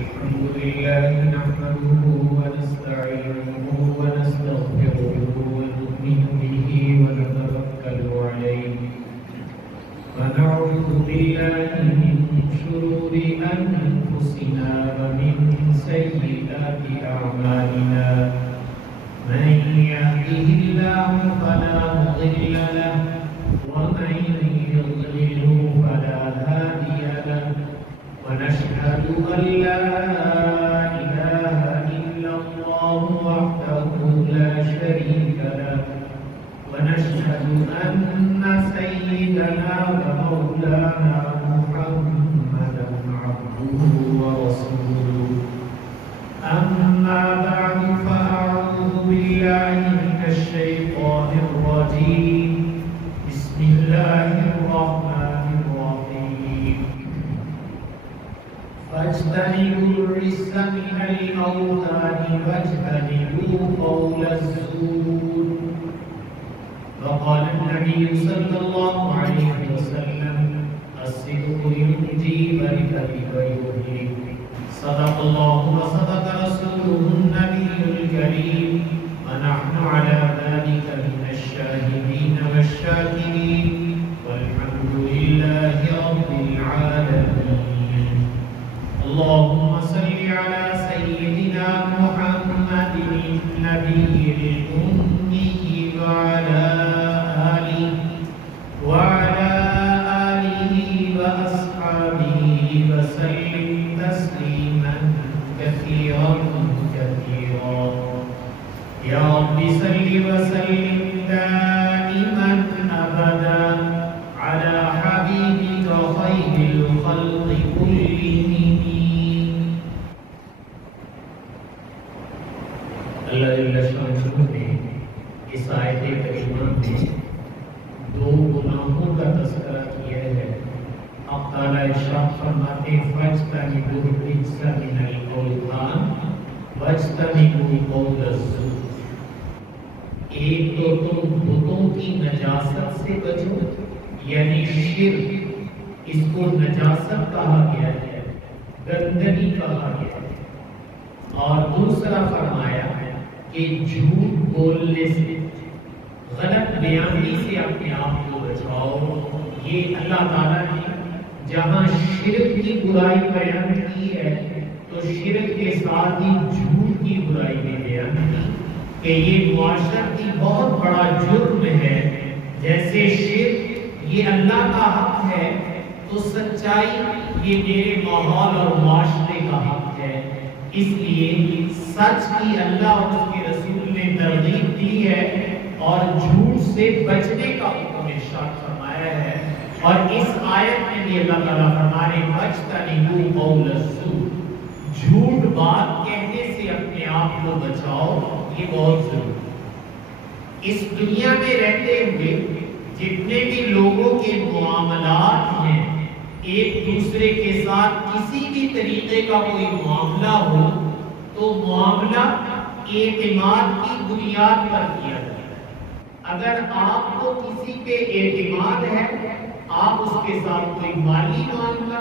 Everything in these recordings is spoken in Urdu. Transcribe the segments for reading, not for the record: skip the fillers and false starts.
الحمد لله نحمده ونستعينه ونستغفره ونؤمن به ونتوكل عليه ونعوذ بالله من شرور أنفسنا ومن سيئات أعمالنا من يهده الله فلا مضل له ومن يضلل فلا هادي له ونشهد أن لا إله إلا الله وحده لا شريك له ونشهد أن سيدنا ومولانا محمدا عبده ورسوله أما بعد فأعوذ بالله من الشيطان الرجيم بسم الله الرحمن الرحيم فاجتنبوا الرجس من الأوثان واجتنبوا قول الزور وقال النبي صلى الله عليه وسلم الصدق ينجي والكذب يهلك صدق الله وصدق رسوله النبي الكريم ونحن على ذلك من الشاهدين والشاكرين والحمد لله رب العالمين اللهم صل على سيدنا محمد النبي الأمي وعلى آله وأصحابه وسلم تسليما كثيرا كثيرا يا رب صل وسلم دائما أبدا على حبيبك خير الخلق كلهم اللہ جل شانہ نے اس آیت کریمہ میں دو گناہوں کا تذکرہ کیا ہے۔ حق تعالی ارشاد فرماتے ہیں فاجتنبوا الرجس من الاوثان واجتنبوا قول الزور۔ ایک تو تم بتوں کی نجاست سے بچو، یعنی شرک، اس کو نجاست کہا گیا ہے، گندگی کہا گیا ہے۔ اور دوسرا فرمایا کہ جھوٹ بولنے سے، غلط بیانی سے اپنے آپ کو بچاؤ۔ یہ اللہ تعالیٰ نے جہاں شرک کی برائی بیان کی ہے تو شرک کے ساتھ ہی جھوٹ کی برائی بھی بیان کی کہ یہ معاشرت کی بہت بڑا جرم ہے۔ جیسے شرک یہ اللہ کا حق ہے تو سچائی یہ میرے ماحول اور معاشرے کا حق ہے۔ اس لیے سچ کی اللہ اور اس کے رسول نے ترغیب دی ہے اور جھوٹ سے بچنے کا حکم ارشاد فرمایا ہے۔ اور اس آیت میں بھی اللہ تعالیٰ فرما رہے ہیں فاجتنبوا قول الزور، جھوٹ بات کہنے سے اپنے آپ کو بچاؤ، یہ بہت ضروری ہے۔ اس دنیا میں رہتے ہوئے جتنے بھی لوگوں کے معاملات ہیں، ایک دوسرے کے ساتھ کسی بھی طریقے کا کوئی معاملہ ہو تو معاملہ اعتماد کی بنیاد پر کیا جاتا ہے۔ اگر آپ کو کسی پہ اعتماد ہے، آپ اس کے ساتھ کوئی مالی معاملہ،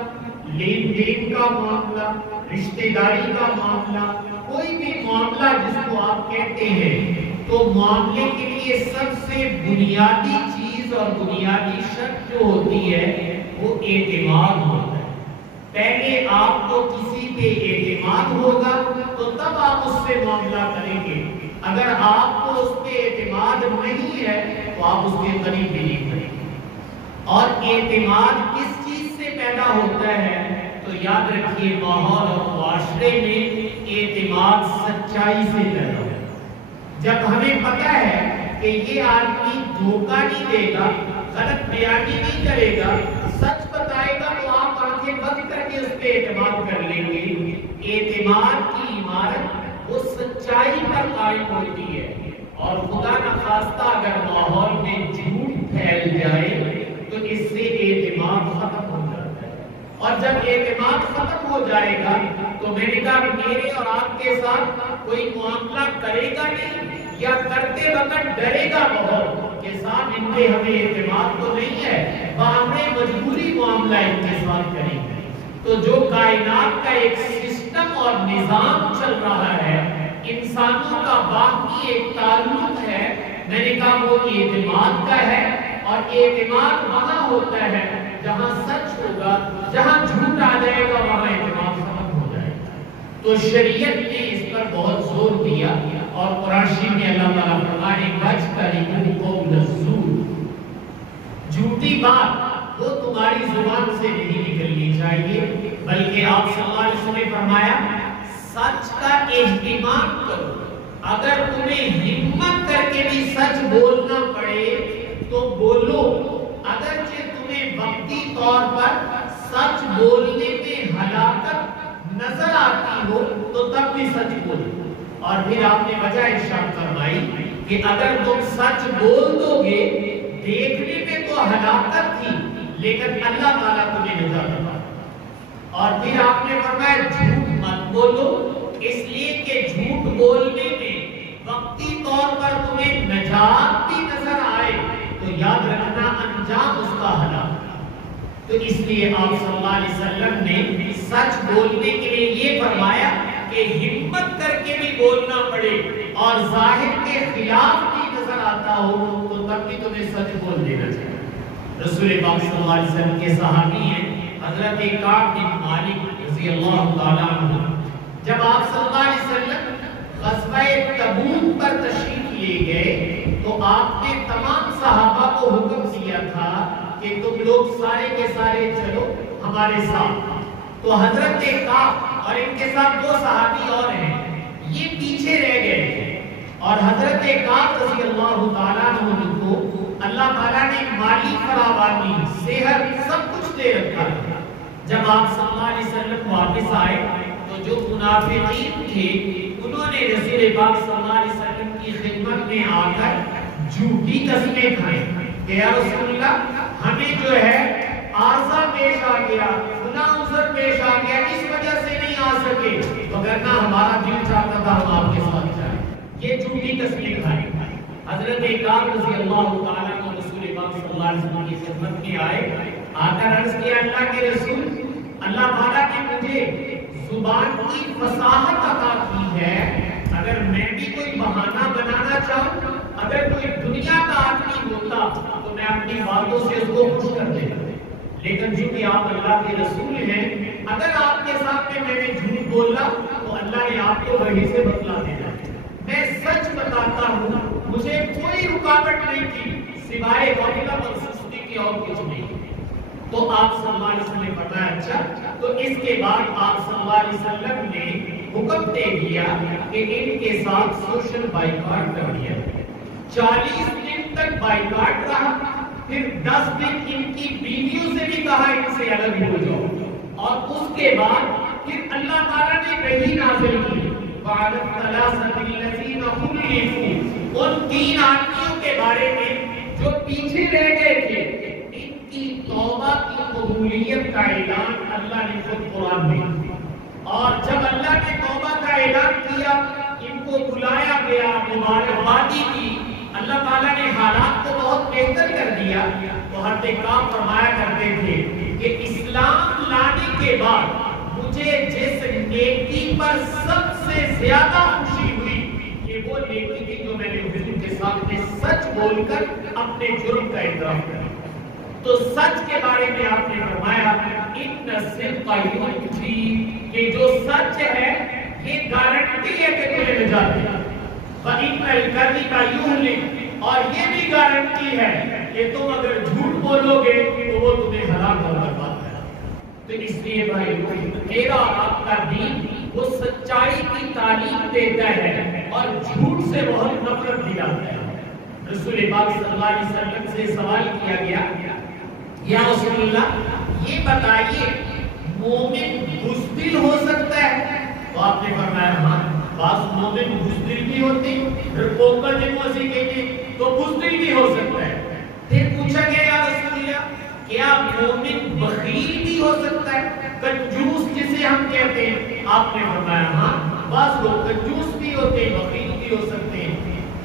لین دین کا معاملہ، رشتہ داری کا معاملہ، کوئی بھی معاملہ جس کو آپ کہتے ہیں، تو معاملے کے لیے سب سے بنیادی چیز اور بنیادی شرط جو ہوتی ہے وہ اعتماد ہوتا ہے۔ پہلے آپ کو کسی پہ اعتماد ہوگا تو تب آپ اس سے معاملہ کریں گے۔ اگر آپ کو اس پہ اعتماد نہیں ہے تو آپ اس کے قریب بھی نہیں کریں گے۔ اور اعتماد کس چیز سے پیدا ہوتا ہے تو یاد رکھیے ماحول اور معاشرے میں اعتماد سچائی سے پیدا ہوتا ہے۔ جب ہمیں پتہ ہے کہ یہ آدمی دھوکہ نہیں دے گا، غلط بیانی نہیں کرے گا، سچ بتائے گا، تو آپ آنکھیں بند کر کے اس پہ اعتماد کر لیں گے۔ اعتماد کی عمارت وہ سچائی پر قائم ہوتی ہے، اور خدا نخواستہ اگر ماحول میں جھوٹ پھیل جائے تو اس سے اعتماد ختم ہو جاتا ہے۔ اور جب اعتماد ختم ہو جائے گا تو میرے اور آپ کے ساتھ کوئی معاملہ کرے گا نہیں، یا کرتے وقت ڈرے گا بہت کہ صاحب ان پہ ہمیں اعتماد تو نہیں ہے، ہمیں مجبوری معاملہ ان کے ساتھ کریں گے۔ تو جو کائنات کا ایک سسٹم اور نظام چل رہا ہے، انسانوں کا باقی ایک تعلق ہے، میں نے کہا وہ اعتماد کا ہے، اور اعتماد وہاں ہوتا ہے جہاں سچ ہوگا، جہاں جھوٹ آ جائے گا وہاں اعتماد ختم ہو جائے گا۔ تو شریعت نے اس پر بہت زور دیا، اور قرآن شریف میں اللہ تعالیٰ فرمائے وَاجْتَنِبُوا قَوْلَ الزُّورِ، جھوٹی بات وہ تمہاری زبان سے نہیں نکلنی چاہیے، بلکہ آپ صلی اللہ علیہ وسلم نے فرمایا سچ کا اہتمام کرو، اگر تمہیں ہمت کر کے بھی سچ بولنا پڑے تو بولو، اگرچہ تمہیں وقتی طور پر سچ بولنے میں ہلاکت نظر آتی ہو تو تب بھی سچ بولو۔ اور پھر آپ نے وجہ ارشاد فرمائی کہ اگر تم سچ بول دو گے، دیکھنے میں تو ہلاکت تھی لیکن اللہ تعالیٰ تمہیں نجات عطا۔ اور پھر آپ نے فرمایا جھوٹ مت بولو، اس لیے کہ جھوٹ بولنے میں وقتی طور پر تمہیں نجات بھی نظر آئے تو یاد رکھنا انجام اس کا ہلاک۔ تو اس لیے آپ صلی اللہ علیہ وسلم نے سچ بولنے کے لیے یہ فرمایا کہ ہمت کر کے بھی بولنا پڑے اور ظاہر کے خلاف بھی نظر آتا ہو تو تب بھی تمہیں سچ بول دینا چاہیے۔ رسول پاک صلی اللہ علیہ وسلم کے صحابی ہیں حضرت کعب بن مالک رضی اللہ تعالیٰ عنہ، جب آپ صلی اللہ علیہ وسلم غزوہ تبوک پر تشریف لے گئے تو آپ نے تمام صحابہ کو حکم دیا تھا کہ تم لوگ سارے کے سارے چلو ہمارے ساتھ۔ تو حضرت کعب اور ان کے ساتھ دو صحابی اور ہیں، یہ پیچھے رہ گئے تھے، اور حضرت کعب رضی اللہ تعالیٰ عنہ کو اللہ تعالیٰ نے مالی فراوانی، صحت، سب کچھ دے رکھا تھا۔ جب آپ صلی اللہ علیہ وسلم واپس آئے تو جو منافقین تھے انہوں نے رسول پاک صلی اللہ علیہ وسلم کی خدمت میں آ کر جھوٹی قسمیں کھائیں کہ یا رسول اللہ ہمیں جو ہے عارضہ پیش آ گیا، فلاں عذر پیش آ گیا، اس وجہ سے نہیں آ سکے، وگرنہ ہمارا دل چاہتا تھا ہم آپ کے ساتھ جائیں۔ یہ جھوٹی قسمیں کھائیں۔ حضرت کعب رضی اللہ تعالیٰ عنہ رسول پاک صلی اللہ علیہ وسلم کی خدمت میں آئے، آ کر عرض کیا اللہ کے رسول، اللہ تعالیٰ نے مجھے زبان کی فصاحت عطا کی ہے، اگر میں بھی کوئی بہانہ بنانا چاہوں، اگر کوئی دنیا کا آدمی ہوتا تو میں اپنی باتوں سے اس کو خوش کر دیتا، لیکن چونکہ آپ اللہ کے رسول ہیں، اگر آپ کے سامنے میں نے جھوٹ بولا تو اللہ نے آپ کو وحی سے بتلا دینا، میں سچ بتاتا ہوں، مجھے کوئی رکاوٹ نہیں تھی سوائے غفلت اور سستی کی اور کچھ نہیں۔ تو آپ صلی اللہ علیہ وسلم نے فرمایا اچھا، تو اس کے بعد آپ صلی اللہ علیہ وسلم نے حکم دے دیا کہ ان کے ساتھ سوشل بائیکاٹ کر دیا۔ 40 دن تک بائیکاٹ رہا، پھر 10 دن ان کی بیویوں سے بھی کہا ان سے الگ ہو جاؤ، اور اس کے بعد پھر اللہ تعالیٰ نے وحی نازل کی وَعَلَى الثَّلَاثَةِ الَّذِينَ خُلِّفُوا، ان 3 آدمیوں کے بارے میں جو پیچھے رہ گئے تھے، ان کی توبہ کی قبولیت کا اعلان اللہ نے خود قرآن میں کیا، اور جب اللہ نے توبہ کا اعلان کیا ان کو بلایا گیا، مبارکبادی کی، اللہ تعالیٰ نے حالات کو بہت بہتر کر دیا۔ تو حضرت کعب فرمایا کرتے تھے کہ اسلام لانے کے بعد مجھے جس نیکی پر سب سے زیادہ خوشی ہوئی کہ وہ نیکی تھی جو میں نے حضور کے سامنے سچ بول کر اپنے جرم کا اعتراف کیا۔ تو سچ کے بارے میں آپ نے فرمایا ان صدق یؤتی، کہ جو سچ ہے یہ گارنٹی ہے کہ تمہیں نجات دے گا، وَإِنَّ الْكَذِبَ يُهْلِكُ، اور یہ بھی گارنٹی ہے کہ تم اگر جھوٹ بولو گے تو وہ تمہیں ہلاک اور برباد کرے گا۔ تو اس لیے بھائی میرا آپ کا دین وہ سچائی کی تعلیم دیتا ہے اور جھوٹ سے بہت نفرت دلاتا ہے۔ رسول پاک صلی اللہ علیہ وسلم سے سوال کیا گیا یا رسول اللہ یہ بتائیے مومن بزدل ہو سکتا ہے؟ تو آپ نے فرمایا ہاں، بعض مومن بزدل بھی ہوتے ہیں، پوکر جنوں سے کہتے تو بزدل بھی ہو سکتا ہے۔ پھر پوچھا گیا یا رسول اللہ کیا مومن بخیل بھی ہو سکتا ہے، کنجوس جسے ہم کہتے ہیں؟ آپ نے فرمایا ہاں، بعض لوگ کنجوس بھی ہوتے ہیں، بخیل بھی ہو سکتے ہیں۔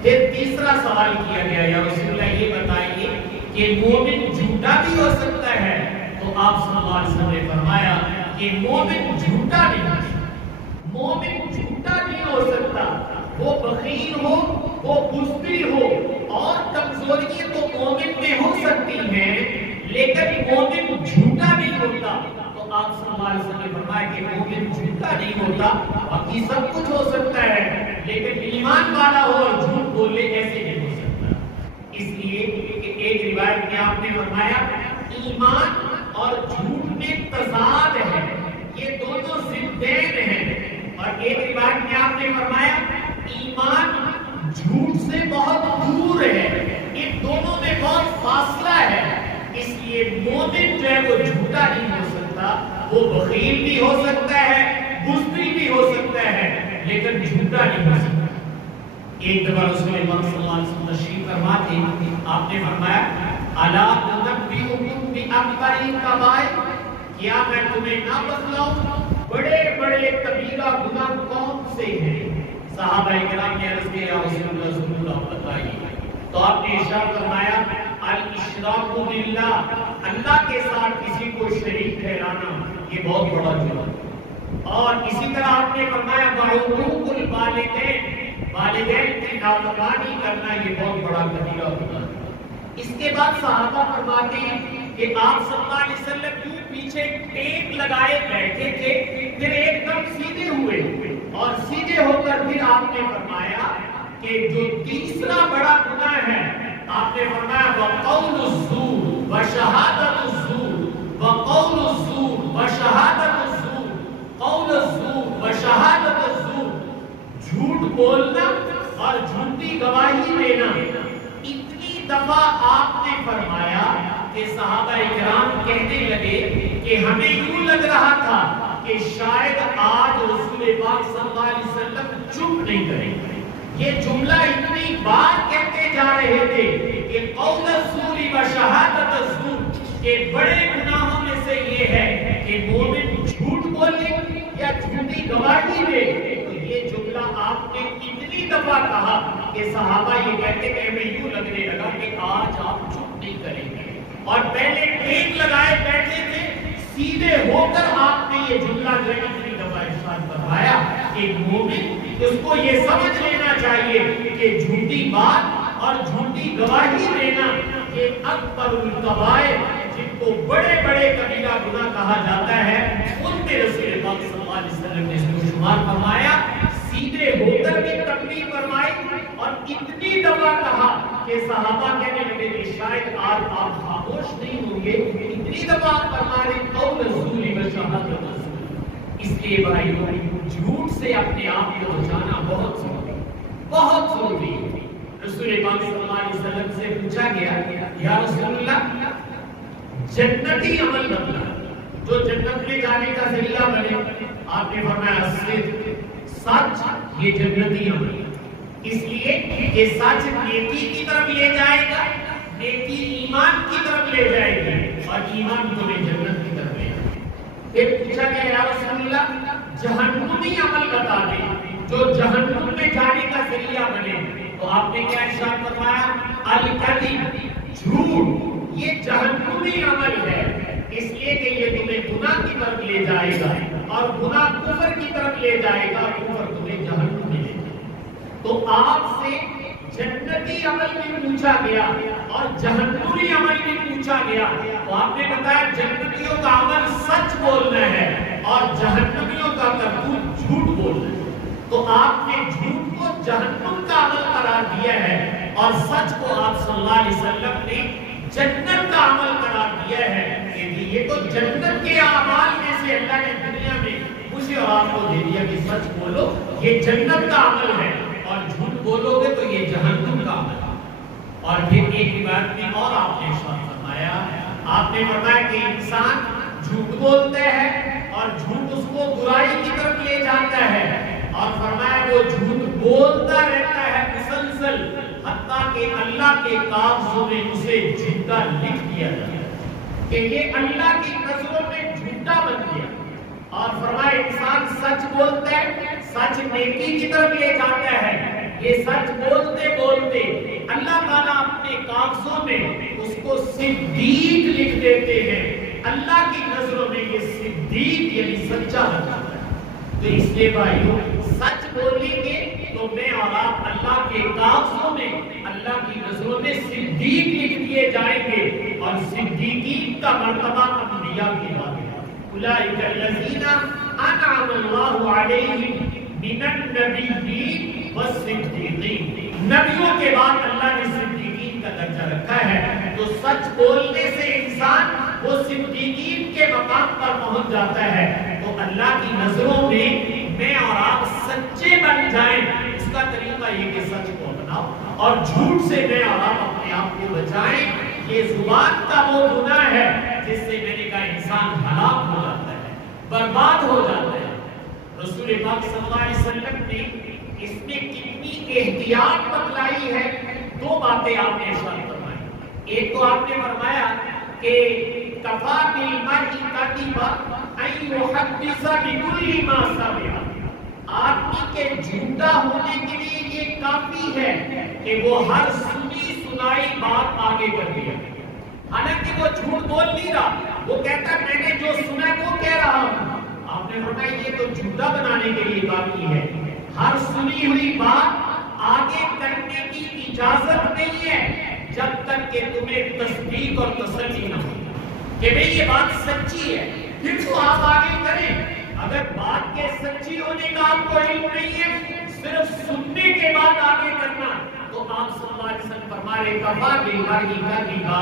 پھر تیسرا سوال کیا گیا یا رسول اللہ یہ بتائیے کہ مومن جھوٹا بھی ہو سکتا ہے؟ تو آپ صلی اللہ علیہ وسلم نے فرمایا کہ مومن جھوٹا نہیں ہو سکتا، مومن جھوٹا نہیں ہو سکتا، وہ بخیل ہو، وہ بزدل ہو، اور کمزوریاں تو مومن میں ہو سکتی ہیں لیکن مومن جھوٹا نہیں ہوتا۔ تو آپ صلی اللہ علیہ وسلم نے فرمایا کہ مومن جھوٹا نہیں ہوتا، باقی سب کچھ ہو سکتا ہے لیکن ایمان والا ہو اور جھوٹ بولے ایسے نہیں ہو سکتا۔ اس لیے کہ ایک روایت میں آپ نے فرمایا ایمان اور جھوٹ میں تضاد ہے، یہ دونوں ضدین ہیں، اور ایک روایت میں آپ نے فرمایا ایمان جھوٹ سے بہت دور ہے، ان دونوں میں بہت فاصلہ ہے۔ اس لیے مومن جو ہے وہ جھوٹا نہیں ہو سکتا، وہ بخیل بھی ہو سکتا ہے، بزدل بھی ہو سکتا ہے لیکن جھوٹا نہیں ہو سکتا۔ ایک دفعہ رسول اللہ صلی اللہ علیہ وسلم تشریف فرما تھے، آپ نے فرمایا الا انبئکم باکبر الکبائر، کیا میں تمہیں نہ بتلاؤں بڑے بڑے کبیرہ گناہ کون سے ہیں؟ صحابہ کرام نے عرض کیا یا رسول اللہ بتائیے، تو آپ نے ارشاد فرمایا الاشراک باللہ، اللہ کے ساتھ کسی کو شریک ٹھہرانا یہ بہت بڑا جرم ہے، اور اسی طرح آپ نے فرمایا وعقوق الوالدین، والدین کی نافرمانی کرنا یہ بہت بڑا کبیرہ گناہ ہے۔ اس کے بعد صحابہ فرماتے ہیں کہ آپ صلی اللہ علیہ وسلم کیوں پیچھے ٹیک لگائے بیٹھے تھے، پھر ایک دم سیدھے ہوئے اور سیدھے ہو کر پھر آپ نے فرمایا کہ جو تیسرا بڑا گناہ ہے، آپ نے فرمایا وقول الزور وشہادت الزور، وقول الزور وشہادت الزور، قول الزور وشہادت الزور، جھوٹ بولنا اور جھوٹی گواہی دینا۔ اتنی دفعہ آپ نے فرمایا کہ صحابہ کرام کہنے لگے کہ ہمیں یوں لگ رہا تھا کہ شاید آج رسول پاک صلی اللہ علیہ وسلم چپ نہیں کریں گے۔ یہ جملہ اتنی بار کہتے جا رہے تھے کہ قول الزور و شہادت الزور، کہ بڑے گناہوں میں سے یہ ہے کہ مومن جھوٹ بولے یا جھوٹی گواہی دے۔ یہ جملہ آپ نے اتنی دفعہ کہا کہ صحابہ یہ کہتے کہ ہمیں یوں لگنے لگا کہ آج آپ چپ نہیں کریں گے، اور پہلے ٹیک لگائے بیٹھے تھے، سیدھے ہو کر آپ نے یہ جملہ جو ہے اتنی دفعہ ارشاد فرمایا کہ مومن اس کو یہ سمجھ لینا چاہیے کہ جھوٹی بات اور جھوٹی گواہی دینا یہ اکبر الکبائر، جن کو بڑے بڑے کبیرہ گناہ کہا جاتا ہے، ان میں رسول پاک صلی اللہ علیہ وسلم نے اس کو شمار فرمایا۔ سیدھے ہو کر بھی تکبیر فرمائی اور اتنی دفعہ کہا کہ صحابہ کہنے لگے کہ شاید آج آپ خاموش نہیں ہوں گے، اتنی دفعہ فرما رہے قول الزور و شہادت الزور۔ اس لیے بھائیو جھوٹ سے اپنے آپ کو بچانا بہت ضروری، بہت ضروری ہے۔ رسول پاک صلی اللہ علیہ وسلم سے پوچھا گیا یا رسول اللہ جنتی عمل بتلا جو جنت میں جانے کا ذریعہ بنے، آپ نے فرمایا صدق، سچ یہ جنتی عمل ہے، اس لیے کہ سچ نیکی کی طرف لے جائے گا، نیکی ایمان کی طرف لے جائے گی اور ایمان تمہیں جنت کی طرف لے جائے گا۔ پھر پوچھا گیا یا رسول اللہ جہنمی عمل بتا دیں جو جہنم میں جانے کا ذریعہ بنے، تو آپ نے کیا ارشاد فرمایا الکذب، جھوٹ یہ جہنمی عمل ہے، اس لیے کہ یہ تمہیں گناہ کی طرف لے جائے گا اور گناہ کفر کی طرف لے جائے گا اور کفر تمہیں جہنم میں لے جائے گا۔ تو آپ سے جنتی عمل بھی پوچھا گیا اور جہنمی عمل بھی پوچھا گیا، تو آپ نے بتایا جنتیوں کا عمل سچ بولنا ہے اور جہنمیوں کا کرتوت جھوٹ بولنا ہے۔ تو آپ نے جھوٹ کو جہنم کا عمل قرار دیا ہے اور سچ کو آپ صلی اللہ علیہ وسلم نے جنت کا عمل قرار دیا ہے کہ یہ تو جنت کے اعمال میں سے اللہ نے دنیا میں مجھے اور آپ کو دے دیا کہ سچ بولو یہ جنت کا عمل ہے اور جھوٹ بولو گے تو یہ جہنم کا عمل ہے۔ اور پھر ایک روایت میں اور آپ نے ارشاد فرمایا، آپ نے فرمایا کہ انسان جھوٹ بولتا ہے اور جھوٹ اس کو برائی کی طرف لے جاتا ہے، اور فرمایا وہ جھوٹ بولتا رہتا ہے مسلسل حتیٰ کہ اللہ کے کاغذوں میں اسے جھوٹا لکھ دیا جاتا ہے کہ یہ اللہ کی نظروں میں جھوٹا بن گیا۔ اور فرمایا انسان سچ بولتا ہے، سچ نیکی کی طرف لے جاتا ہے، یہ سچ بولتے بولتے اللہ تعالیٰ اپنے کاغذوں میں اس کو صدیق لکھ دیتے ہیں، اللہ کی نظروں میں یہ صدیق یعنی سچا بن جاتا ہے۔ تو اس لیے بھائیو سچ بولیں گے تو میں اور آپ اللہ کے کاغذوں میں اللہ کی نظروں میں صدیق لکھ دیے جائیں گے، اور صدیقین کا مرتبہ انبیاء کے بعد ہے۔ اولئک الذین انعم اللہ علیہم من النبیین والصدیقین، نبیوں کے بعد اللہ نے صدیقین کا درجہ رکھا ہے۔ تو سچ بولنے سے انسان وہ صدیقین کے مقام پر پہنچ جاتا ہے۔ تو اللہ کی نظروں میں اور آپ سچے بن جائیں، اس کا طریقہ یہ کہ سچ کو اپناؤ اور جھوٹ سے میں اور آپ اپنے آپ کو بچائیں۔ یہ زبان کا وہ گناہ ہے جس سے میں نے کہا انسان ہلاک ہو جاتا ہے، برباد ہو جاتا ہے۔ رسول پاک صلی اللہ علیہ وسلم نے اس میں کتنی احتیاط بتلائی ہے، دو باتیں آپ نے ارشاد فرمائی۔ ایک تو آپ نے فرمایا کہ کفا بالمرء کذبا ان یحدث بکل ما سمع، آدمی کے جھوٹا ہونے کے لیے یہ کافی ہے کہ وہ ہر سنی سنائی بات آگے کر دیا۔ حالانکہ وہ جھوٹ بول نہیں رہا، وہ کہتا میں نے جو سنا وہ کہہ رہا ہوں۔ آپ نے فرمایا یہ تو جھوٹا بنانے کے لیے کافی ہے، ہر سنی ہوئی بات آگے کرنے کی اجازت نہیں ہے جب تک کہ تمہیں تصدیق اور تسلی نہ ہو کہ بھئی یہ بات سچی ہے، پھر تو آپ آگے کریں۔ اگر بات کے سچی ہونے کا آپ کو علم نہیں ہے، صرف سننے کے بعد آگے کرنا، تو آپ صلی اللہ علیہ وسلم فرما رہے کفا بالمرء کذبا،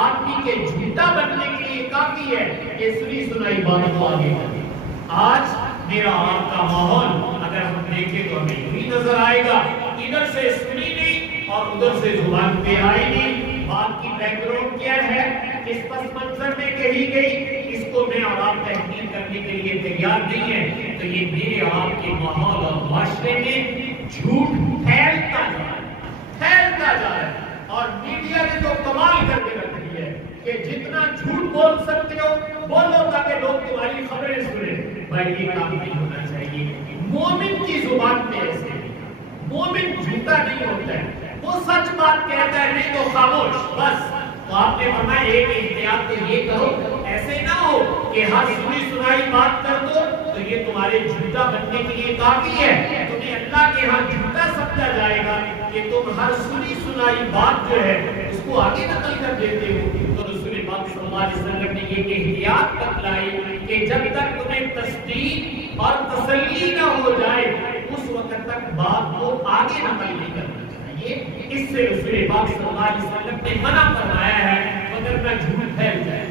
آدمی کے جھوٹا بننے کے لیے کافی ہے کہ سنی سنائی بات کو آگے کریں۔ آج میرا آپ کا ماحول اگر ہم دیکھیں تو ہمیں یہی نظر آئے گا، ادھر سے سنی نہیں اور ادھر سے زبان پہ آئی نہیں، بات کی بیک گراؤنڈ کیا ہے، کس پس منظر میں کہی گئی، اس کو میں اور آپ تحقیق کرنے کے لیے تیار نہیں ہے۔ تو یہ میرے اور آپ کے ماحول اور معاشرے میں جھوٹ پھیلتا جا رہا ہے، پھیلتا جا رہا ہے، اور میڈیا نے تو کمال کر کے رکھ دی ہے کہ جتنا جھوٹ بول سکتے ہو بولو تاکہ لوگ تمہاری خبریں سنیں۔ بھائی یہ کام نہیں ہونا چاہیے۔ مومن کی زبان پہ ایسے مومن جھوٹا نہیں ہوتا ہے، وہ سچ بات کہتا ہے، نہیں تو خاموش بس۔ تو آپ نے فرمایا ایک احتیاط تو یہ کرو، ایسے نہ ہو کہ ہر سنی سنائی بات کر دو تو یہ تمہارے جھوٹا بننے کے لیے کافی ہے، تمہیں اللہ کے ہاں جھوٹا سمجھا جائے گا کہ تم ہر سنی سنائی بات جو ہے اس کو آگے نقل کر دیتے ہو۔ تو رسول پاک صلی اللہ علیہ وسلم نے یہ احتیاط بتلائی کہ جب تک تمہیں تصدیق اور تسلی نہ ہو جائے اس وقت تک بات کو آگے نقل نہیں کرنا چاہیے۔ اس سے رسول پاک صلی اللہ علیہ وسلم نے منع فرمایا ہے مگر نہ جھوٹ پھیل جائے۔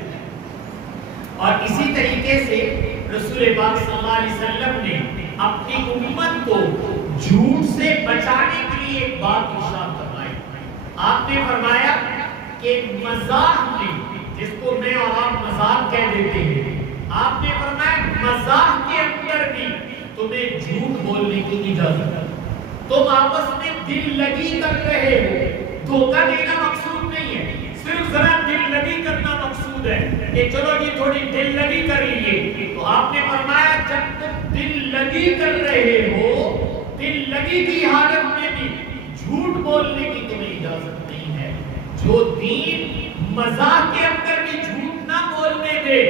اور اسی طریقے سے رسول پاک صلی اللہ علیہ وسلم نے اپنی امت کو جھوٹ سے بچانے کے لیے ایک بات ارشاد فرمائی۔ آپ نے فرمایا کہ مزاح میں، جس کو میں اور آپ مذاق کہہ دیتے ہیں، آپ نے فرمایا مزاح کے اندر بھی تمہیں جھوٹ بولنے کی اجازت ہے۔ تم آپس میں دل لگی کر رہے ہو، دھوکہ دینا مقصود نہیں ہے، صرف ذرا دل لگی کرنا مقصود ہے کہ چلو جی تھوڑی دل لگی کر لیے۔ تو آپ نے فرمایا جب تم دل لگی کر رہے ہو، دل لگی کی حالت میں بھی جھوٹ بولنے کی تمہیں اجازت نہیں ہے۔ جو دین مزاح کے اندر بھی جھوٹ نہ بولنے دے،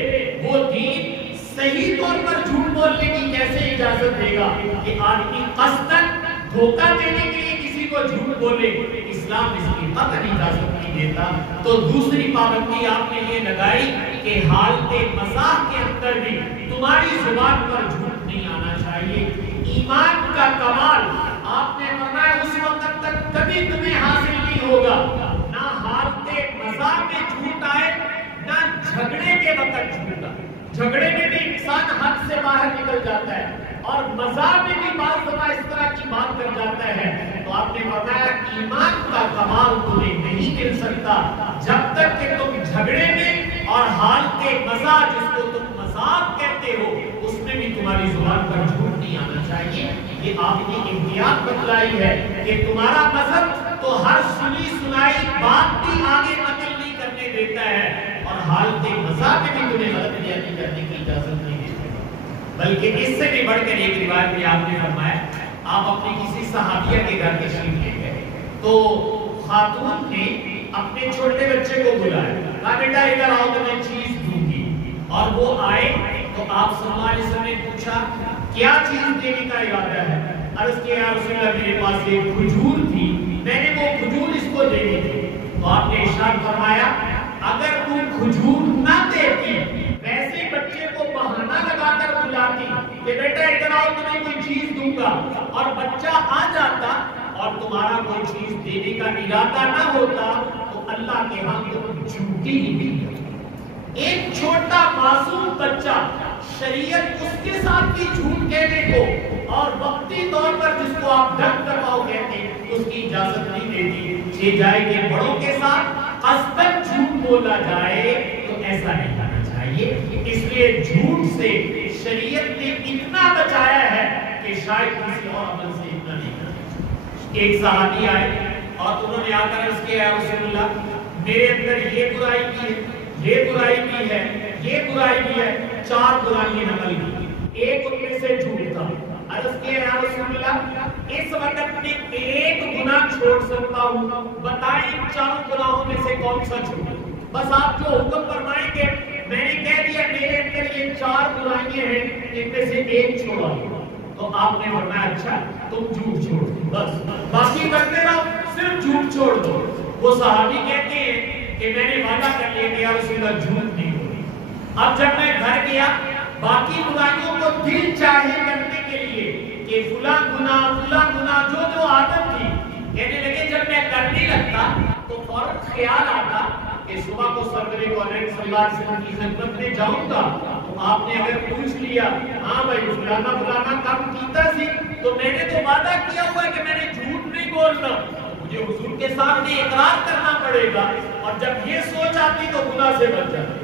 وہ دین صحیح طور پر جھوٹ بولنے کی کیسے اجازت دے گا کہ آدمی قصداً دھوکہ دینے کے لیے کسی کو جھوٹ بولے؟ اسلام اس کی قطعی اجازت نہیں دیتا۔ تو دوسری پابندی آپ نے یہ لگائی کہ حالت مزاح کے اندر بھی تمہاری زبان پر جھوٹ نہیں آنا چاہیے۔ ایمان کا کمال آپ نے فرمایا اس وقت تک کبھی تمہیں حاصل نہیں ہوگا نہ حالت مزاح میں جھوٹ آئے نہ جھگڑے کے وقت جھوٹ آئے۔ جھگڑے میں بھی انسان حد سے باہر نکل جاتا ہے اور مزاح میں بھی بعض دفعہ اس طرح کی بات کر جاتا ہے۔ تو آپ نے فرمایا ایمان کا کمال تمہیں نہیں مل سکتا جب تک کہ تم جھگڑے میں اور حالت مزاح، جس کو تم مذاق کہتے ہو، اس میں بھی تمہاری زبان پر جھوٹ نہیں آنا چاہیے۔ یہ آپ کی احتیاط بتلائی ہے کہ تمہارا مذہب تو ہر سنی سنائی بات بھی آگے نقل نہیں کرنے دیتا ہے اور حالت مزاح میں بھی تمہیں غلط بیانی کرنے کی اجازت نہیں دیتا، بلکہ اس سے بھی بڑھ کر ایک روایت میں آپ نے فرمایا آپ اپنی کسی صحابیہ کے گھر تشریف لے گئے تو خاتون نے اپنے چھوٹے بچے کو بلایا، کہا بیٹا ادھر آؤ تو میں چیز دوں گی۔ اور وہ آئے تو آپ صلی اللہ علیہ وسلم نے پوچھا کیا چیز دینے کا ارادہ ہے؟ عرض کیا یا رسول اللہ میرے پاس ایک کھجور تھی، میں نے وہ کھجور اس کو دینی تھی۔ تو آپ نے ارشاد فرمایا اگر تم کھجور نہ دیتی، ویسے بچے کو بہانہ لگا کر بلاتی کہ بیٹا ادھر آؤ تمہیں کوئی چیز دوں گا، اور بچہ آ جاتا اور تمہارا کوئی چیز دینے کا ارادہ نہ ہوتا تو اللہ کے ہاں تم جھوٹی نکلی۔ ایک چھوٹا معصوم بچہ شریعت اس کے ساتھ بھی جھوٹ کہنے کو اور وقتی طور پر جس کو آپ ڈھک دباؤ کہتے ہیں اس کی اجازت نہیں دیتی۔ یہ جائے کہ بڑوں کے ساتھ قصداً جھوٹ بولا جائے تو ایسا نہیں کرنا چاہیے۔ اس لیے جھوٹ سے شریعت نے اتنا بچایا ہے کہ شاید کسی اور عمل سے اتنا نہیں کرنا۔ ایک صحابی آئے اور انہوں نے آ کر عرض کیا یا رسول اللہ میرے اندر یہ برائی بھی ہے، یہ برائی بھی ہے، یہ برائی بھی ہے، 4 برائیاں نقل کی، ایک ان میں سے جھوٹ تھا۔ عرض کیا یا رسول اللہ اس وقت میں ایک گناہ چھوڑ سکتا ہوں، بتائیں 4 گناہوں میں سے کون سا چھوڑوں؟ بس آپ جو حکم فرمائیں گے میں نے کہہ دیا میرے اندر یہ 4 برائیاں ہیں، ان میں سے ایک چھوڑا۔ تو آپ نے فرمایا اچھا تم جھوٹ چھوڑ دو، بس باقی کرتے رہو، صرف جھوٹ چھوڑ دو۔ وہ صحابی کہتے ہیں کہ میں نے وعدہ کر لیا کہ یا رسول اللہ جھوٹ نہیں ہوگی۔ اب جب میں گھر گیا باقی برائیوں کو دل چاہے کرنے کے لیے کہ فلاں گناہ جو عادت تھی کہنے لگے، جب میں کرنے لگتا تو فوراً خیال آتا کہ صبح کو سرور کونین صلی اللہ علیہ وسلم کی خدمت میں جاؤں گا تو آپ نے اگر پوچھ لیا ہاں بھائی فلانا کام کیتا سی تو میں نے تو وعدہ کیا ہوا ہے کہ میں نے جھوٹ نہیں بولنا، مجھے حضور کے سامنے اقرار کرنا پڑے گا، اور جب یہ سوچ آتی تو گناہ سے بچ جاتی۔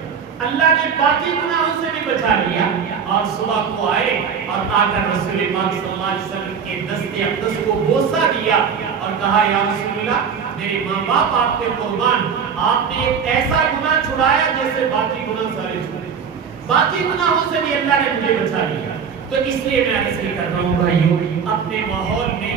اللہ نے باقی گناہوں سے بھی بچا لیا، اور صبح کو آئے اور آ کر رسول پاک صلی اللہ علیہ وسلم کے دست اقدس کو بوسہ دیا اور کہا یا رسول اللہ میرے ماں باپ آپ کے قربان، آپ نے ایک ایسا گناہ چھڑایا جیسے باقی گناہ سارے چھوڑے، باقی گناہوں سے بھی اللہ نے مجھے بچا لیا۔ تو اس لیے میں عرض کر رہا ہوں بھائیو، اپنے ماحول میں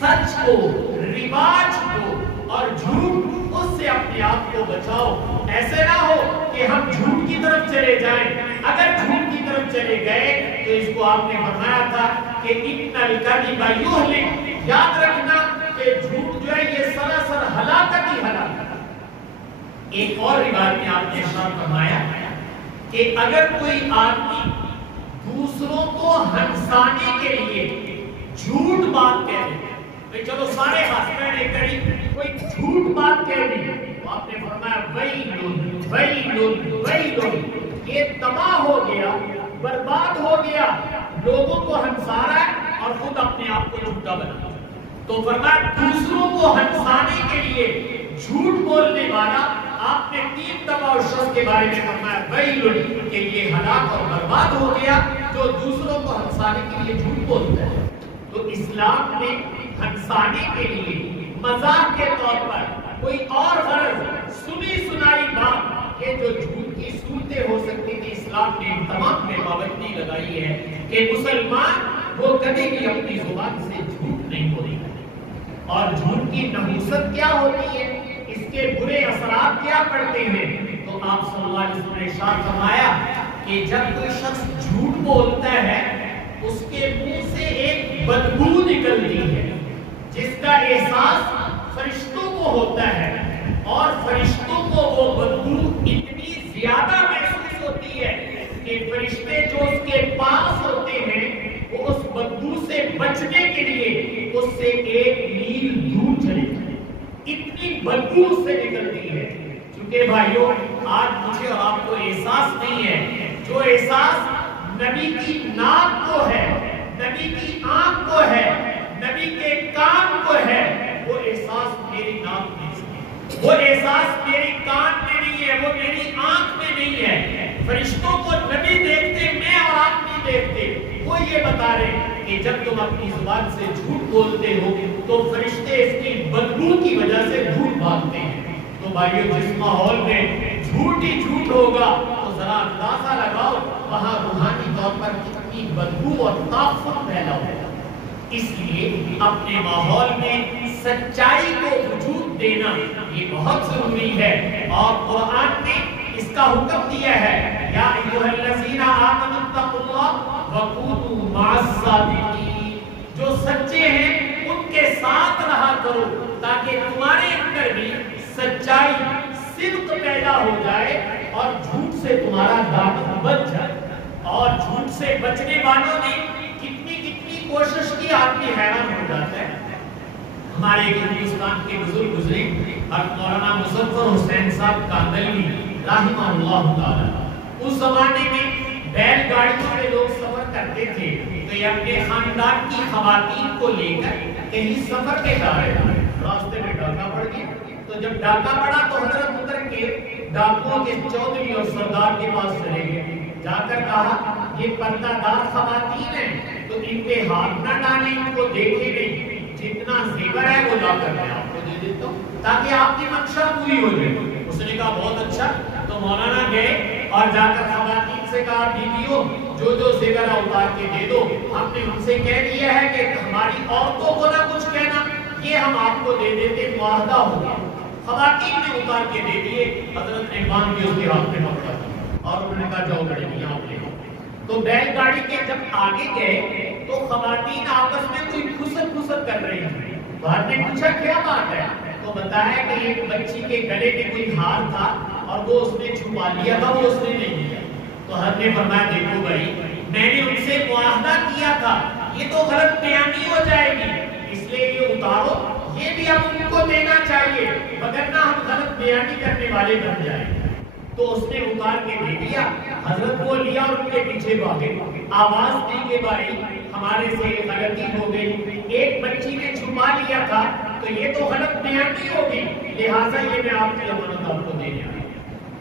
سچ کو، رواج کو اور جھوٹ اس سے اپنے آپ کو بچاؤ۔ ایسے نہ ہو کہ ہم جھوٹ کی طرف چلے جائیں، اگر جھوٹ کی طرف چلے گئے تو اس کو آپ نے فرمایا تھا کہ ان الکذب یہلک، یاد رکھنا کہ جھوٹ جو ہے یہ سراسر ہلاکت ہی ہلاکت۔ ایک اور روایت میں آپ نے ارشاد فرمایا کہ اگر کوئی آدمی دوسروں کو ہنسانے کے لیے جھوٹ بات کہہ دے، بھئی چلو سارے ہسبینڈ ایک کری کوئی جھوٹ بات کہہ دی تو آپ نے فرمایا ویلن ویلن ویلن، یہ تباہ ہو گیا، برباد ہو گیا، لوگوں کو ہنسا رہا ہے اور خود اپنے آپ کو جھوٹا بنا۔ تو فرمایا دوسروں کو ہنسانے کے لیے جھوٹ بولنے والا، آپ نے 3 دفعہ اس شخص کے بارے میں فرمایا ویلن کہ یہ ہلاک اور برباد ہو گیا جو دوسروں کو ہنسانے کے لیے جھوٹ بولتا ہے۔ تو اسلام نے ہنسانے کے لیے مزاح کے طور پر کوئی اور غرض سنی سنائی بات، یہ جو جھوٹ کی صورتیں ہو سکتی تھی، اسلام نے ان تمام میں پابندی لگائی ہے کہ مسلمان وہ کبھی بھی اپنی زبان سے جھوٹ نہیں بولے گا۔ اور جھوٹ کی نحوست کیا ہوتی ہے، اس کے برے اثرات کیا پڑتے ہیں، تو آپ صلی اللہ علیہ وسلم نے ارشاد فرمایا کہ جب کوئی شخص جھوٹ بولتا ہے اس کے منہ سے ایک بدبو نکلتی ہے جس کا احساس فرشتوں کو ہوتا ہے، اور فرشتوں کو وہ بدبو اتنی زیادہ محسوس ہوتی ہے کہ فرشتے جو اس کے پاس ہوتے ہیں وہ اس بدبو سے بچنے کے لیے اس سے 1 میل دور چلے جائیں، اتنی بدبو سے نکلتی ہے۔ چونکہ بھائیوں آج مجھے اور آپ کو احساس نہیں ہے، جو احساس نبی کی ناک کو ہے، نبی کی آنکھ کو ہے، نبی کے کان کو ہے، وہ احساس میری ناک میں نہیں ہے، وہ احساس میری کان میں نہیں ہے، وہ میری آنکھ میں نہیں ہے۔ فرشتوں کو نبی دیکھتے، میں اور آپ نہیں دیکھتے، وہ یہ بتا رہے کہ جب تم اپنی زبان سے جھوٹ بولتے ہو تو فرشتے اس کی بدبو کی وجہ سے دور بھاگتے ہیں۔ تو بھائیو جس ماحول میں جھوٹ ہی جھوٹ ہوگا تو ذرا اندازہ لگاؤ وہاں روحانی طور پر کتنی بدبو اور تعفن پیدا ہوگا۔ اس لیے اپنے ماحول میں سچائی کو وجود دینا یہ بہت ضروری ہے، اور قرآن نے اس کا حکم دیا ہے یا ایھا الذین آمنوا اتقوا اللہ وکونوا مع الصادقین، جو سچے ہیں ان کے ساتھ رہا کرو تاکہ تمہارے اندر بھی سچائی صدق پیدا ہو جائے اور جھوٹ سے تمہارا دامن بچ جائے۔ اور جھوٹ سے بچنے والوں نے کتنی کوشش کی، آدمی حیران ہو جاتا ہے۔ ہمارے ہندوستان کے بزرگ گزرے مولانا مظفر حسین صاحب کاندلوی رحمہ اللہ تعالی، اس زمانے میں بیل گاڑیوں میں لوگ سفر کرتے تھے تو یہ اپنے خاندان کی خواتین کو لے کر کہیں سفر پہ جا رہے تھے، راستے میں ڈاکہ پڑ گیا۔ تو جب ڈاکہ پڑا تو حضرت اتر کے ڈاکوؤں کے چودھری اور سردار کے پاس چلے گئے، جا کر کہا یہ پردہ دار خواتین ہیں تو ان پہ ہاتھ نہ ڈالیں، ان کو دیکھے نہیں، جتنا زیور ہے وہ لا کر میں آپ کو دے دیتا ہوں تاکہ آپ کی منشا پوری ہو جائے۔ اس نے کہا بہت اچھا۔ تو مولانا گئے اور جا کر خواتین سے کہا بیویوں جو جو زیور اتار کے دے دو، ہم نے ان سے کہہ دیا ہے کہ ہماری عورتوں کو نہ کچھ کہنا، یہ ہم آپ کو دے دیتے، معاہدہ ہو گیا۔ خواتین نے اتار کے دے دیے، حضرت نے باندھ کے اس کے ہاتھ میں پکڑا اور انہوں نے کہا جاؤ بڑے میاں آپ لے۔ تو بیل گاڑی کے جب آگے گئے تو خواتین آپس میں کوئی کھسک کھسک کر رہی ہیں۔ باہر نے پوچھا کیا بات ہے؟ تو بتایا کہ ایک بچی کے گلے میں کوئی ہار تھا اور وہ اس نے چھپا لیا تھا، وہ اس نے نہیں لیا۔ تو حضرت نے فرمایا دیکھو بھائی، میں نے ان سے معاہدہ کیا تھا، یہ تو غلط بیانی ہو جائے گی، اس لیے یہ اتارو، یہ بھی اب ان کو دینا چاہیے، وگرنہ ہم غلط بیانی کرنے والے بن جائیں گے۔ تو اس نے اتار کے دے دیا، حضرت کو لیا اور ان کے پیچھے بھاگے، آواز دی کہ بھائی ہمارے سے غلطی ہو گئی، ایک بچی نے چھپا لیا تھا تو یہ تو غلط بیانی ہوگی، لہٰذا یہ میں آپ کی امانت آپ کو دے دیا۔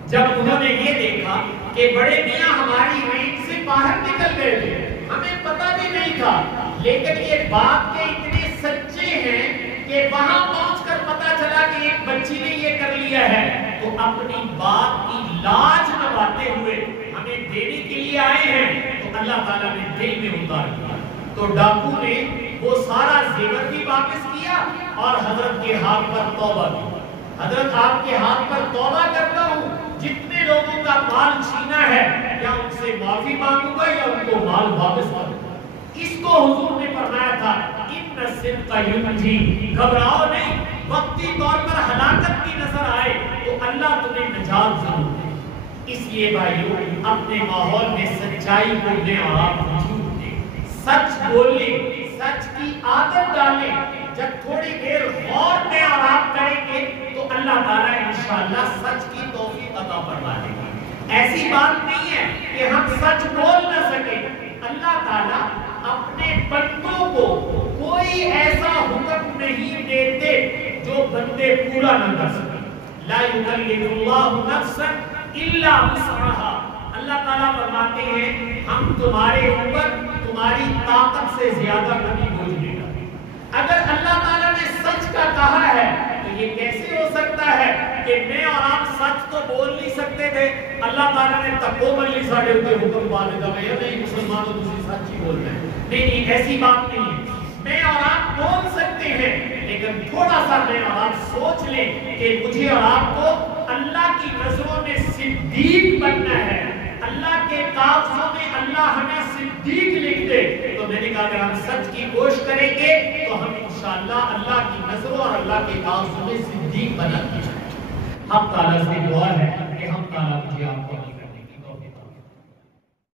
جب انہوں نے یہ دیکھا کہ بڑے میاں ہماری رینج سے باہر نکل گئے تھے، ہمیں پتہ بھی نہیں تھا، لیکن یہ بات کے اتنے سچے ہیں کہ وہاں پہنچ کر پتا چلا کہ ایک بچی نے یہ کر لیا ہے، تو اپنی بات کی لاج نبھاتے ہوئے ہمیں دینے کے لیے آئے ہیں، تو اللہ تعالیٰ نے دل میں اتار دیا۔ تو ڈاکو نے وہ سارا زیور بھی واپس کیا اور حضرت کے ہاتھ پر توبہ کی۔ حضرت آپ کے ہاتھ پر توبہ کرتا ہوں، جتنے لوگوں کا مال چھینا ہے یا ان سے معافی مانگوں گا یا ان کو مال واپس کروں گا۔ اس کو حضور نے فرمایا تھا ان الصدق ینجی، گھبراؤ نہیں، وقتی طور پر ہلاکت کی نظر آئے تو اللہ تمہیں نجات ضرور دے۔ اس لیے بھائیو اپنے ماحول میں سچائی بولنے اور آپ جھوٹ دیں، سچ بولیں، سچ کی عادت ڈالیں۔ جب تھوڑی دیر غور میں اور آپ کریں گے تو اللہ تعالیٰ انشاءاللہ سچ کی توفیق عطا فرما دے گا۔ ایسی بات نہیں ہے کہ ہم سچ بول نہ سکیں، اللہ تعالیٰ اپنے بندوں کو کوئی ایسا حکم نہیں دیتے جو بندے پورا نہ کر سکیں۔ لا یکلف اللہ نفسا الا وسعها، اللہ تعالیٰ فرماتے ہیں ہم تمہارے اوپر تمہاری طاقت سے زیادہ کبھی بوجھ نہیں ڈالتے۔ اگر اللہ تعالیٰ نے سچ کا کہا ہے تو یہ کیسے ہو سکتا ہے کہ میں اور آپ سچ تو بول نہیں سکتے تھے، اللہ تعالیٰ نے تقو ملی ساڑھے ہوتے حکم پانے دا میں نہیں مسلمانوں تسی سچ ہی بول رہے ہیں۔ نہیں ایسی بات نہیں ہے، میں اور آپ بول سکتے ہیں، لیکن تھوڑا سا میں اور آپ سوچ لیں کہ مجھے اور آپ کو اللہ کی نظروں میں صدیق بننا ہے، اللہ کے کاغذوں میں اللہ ہمیں صدیق لکھ دے۔ تو میں نے کہا اگر ہم سچ کی کوشش کریں گے تو ہم انشاءاللہ اللہ کی نظروں اور اللہ کے کاغذوں میں صدیق بنا دیں۔ ہم تعالیٰ سے دعا ہے کہ ہم تعالیٰ مجھے آپ کو